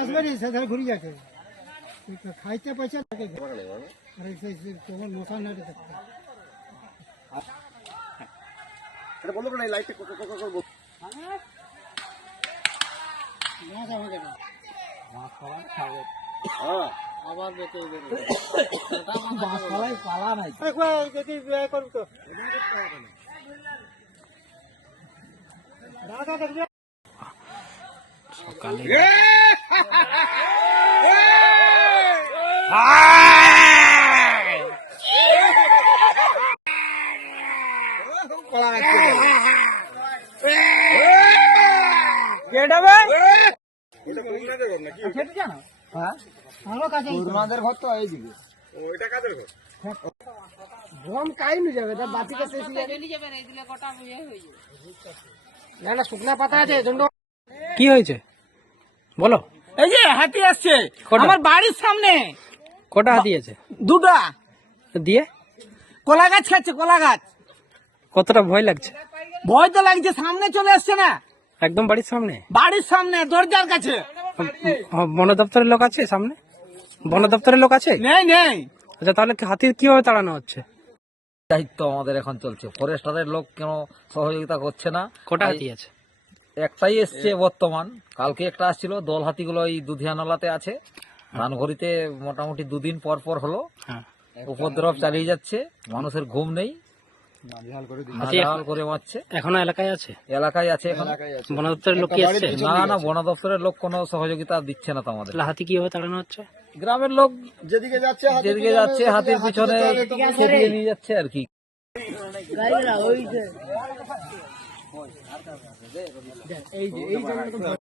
আসবে রে সেধারে ঘুরে যাচ্ছে খাইতে পয়সা থাকে আরে তোমার মশা না রে এটা বন্ধ করে লাইটটা করবো না যাবে কেন মাছ খাওয়া খাবে হ্যাঁ আবার বেঁচে দেবে মাছ খাওয়াই পালা নাই যদি বিয়ে করবি তো দাদা দেখবে সকালে আমাদের ঘর তো এইদিকে ওইটা কাদের ঘর গম কাই নিয়ে যাবে তার বাতিটা শেষ হয়ে যাবে না না শুকনা পাতা আছে দণ্ড কি হয়েছে বলো? এই যে হাতি আসছে কটা? আমার বাড়ির সামনে কটা হাতি আছে? দুটা দিয়ে কলা গাছ খাচ্ছে কলা গাছ কতটা ভয় লাগছে? ভয় তো লাগছে সামনে চলে আসছে না একদম বাড়ির সামনে? বাড়ির সামনে দরজার কাছে বন দপ্তরের লোক আছে সামনে? বন দপ্তরের লোক আছে? নেই নেই আচ্ছা তাহলে হাতির কিভাবে তাড়ানো হচ্ছে? দায়িত্ব আমাদের এখন চলছে ফরেস্টারের লোক কেন সহযোগিতা করছে না। কটা হাতি আছে? একটাই এসছে বর্তমান, কালকে একটা আসছিল। দল হাতিগুলো এই দুধিয়ানালাতে আছে, ধানঘড়িতে মোটামুটি দুদিন পর পর হলো হ্যাঁ। উপদ্রব চালিয়ে যাচ্ছে, মানুষের ঘুম নেই, নাজেহাল করে মারছে। এখনো এলাকায় আছে? এলাকায় আছে এখন। বন দপ্তরের লোক কি আসছে? না না, বন দপ্তরের লোক কোনো সহযোগিতা দিচ্ছে না তো আমাদের। তাহলে হাতি কিভাবে তাড়ানো হচ্ছে? গ্রামের লোক যেদিকে যাচ্ছে যেদিকে যাচ্ছে হাতির পিছনে খেপিয়ে নিয়ে যাচ্ছে আর কি। এই যে